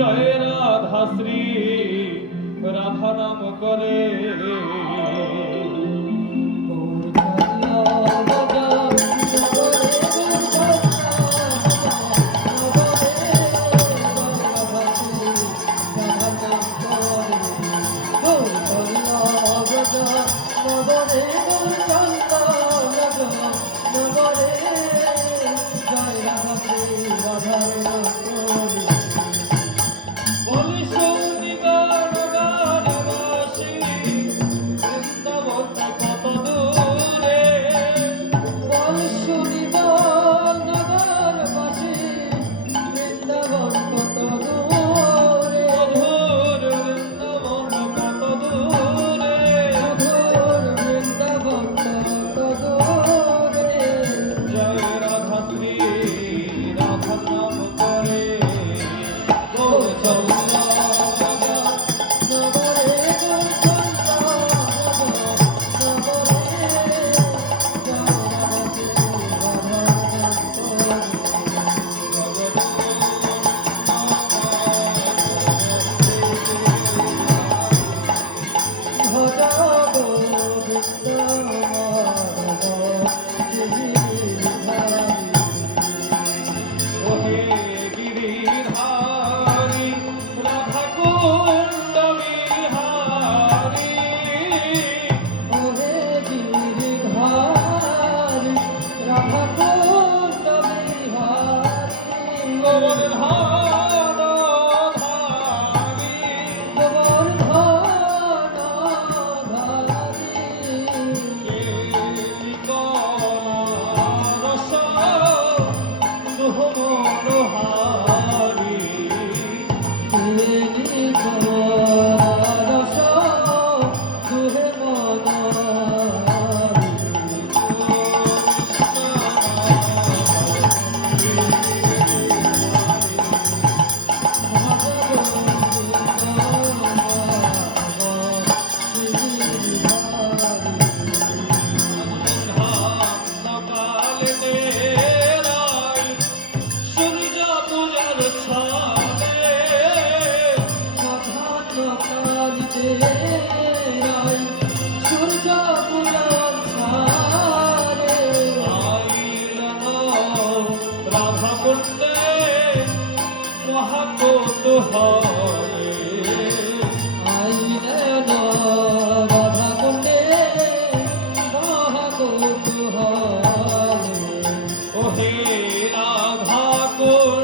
জয় রাধাশ্রী রাধা নাম করে। রাধা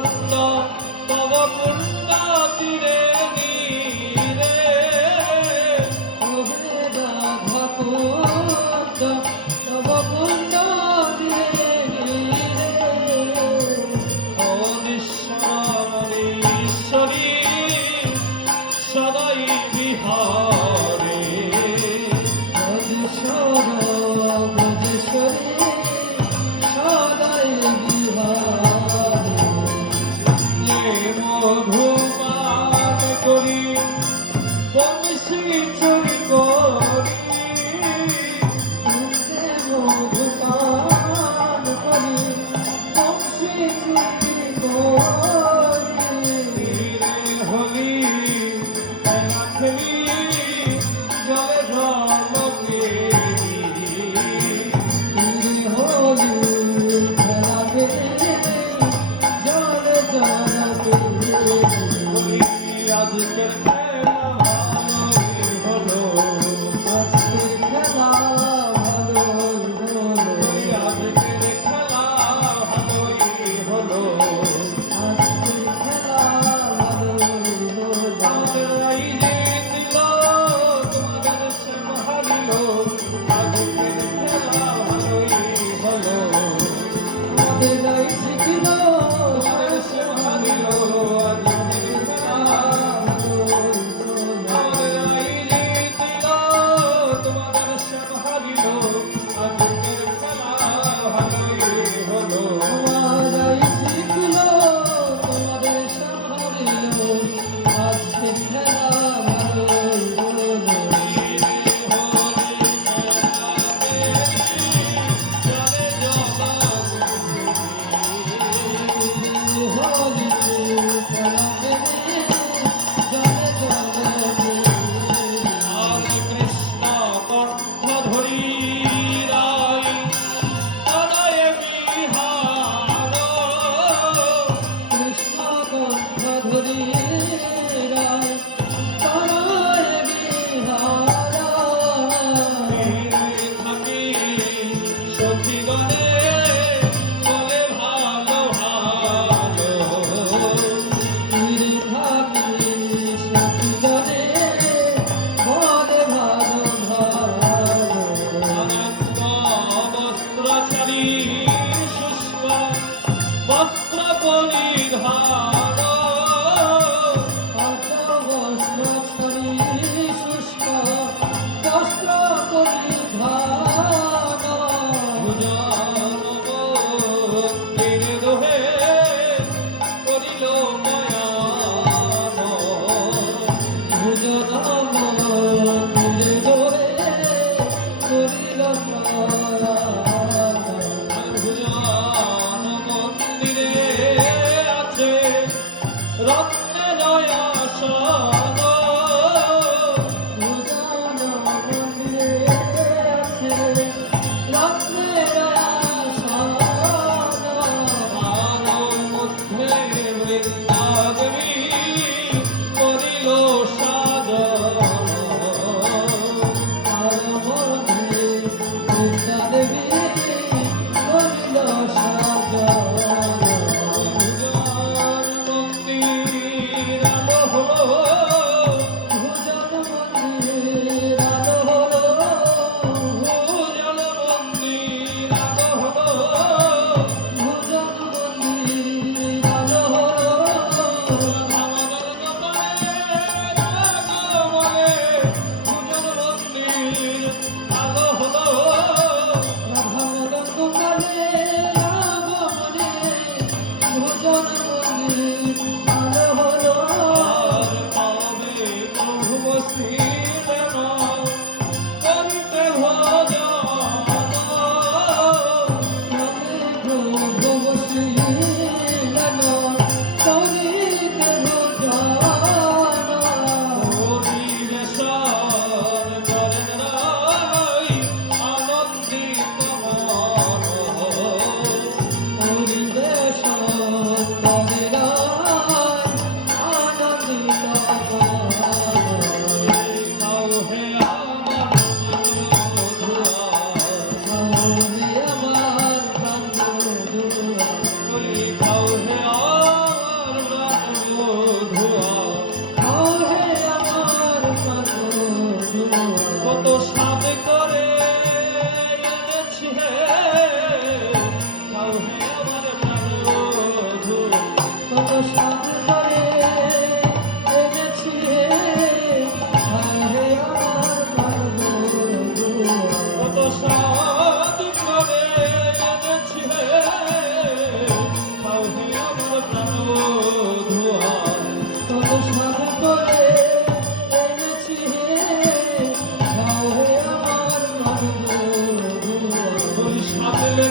預けた ভুজন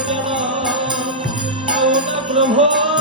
জানা খাও না প্রভু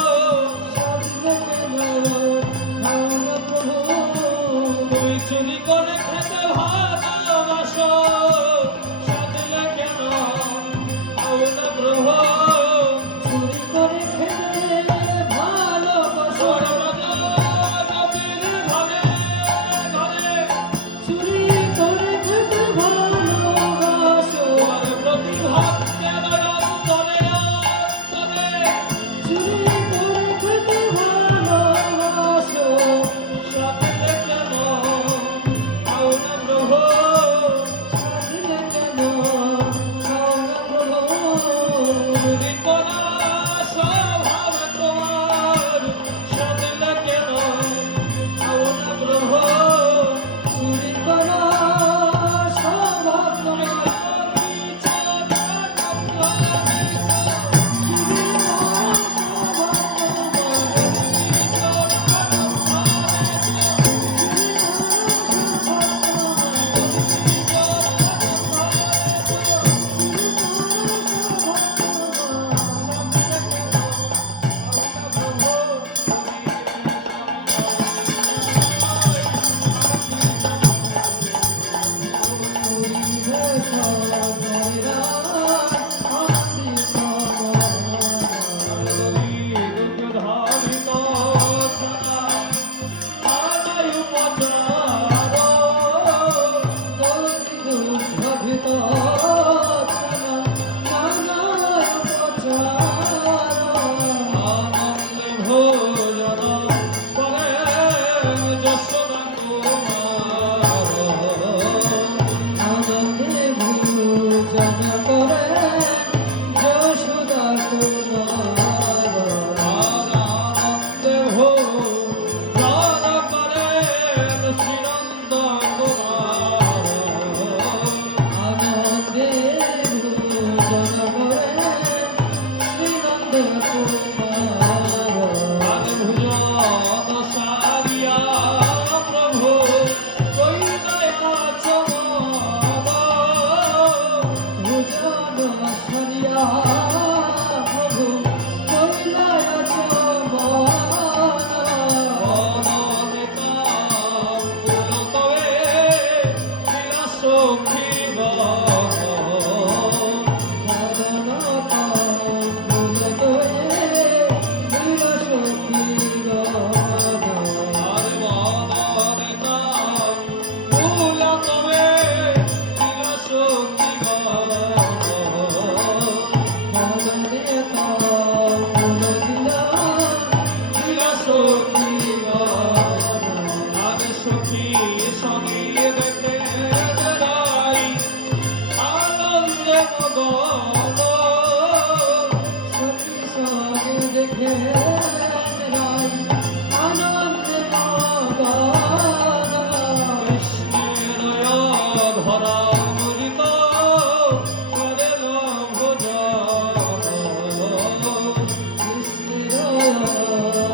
Senhor.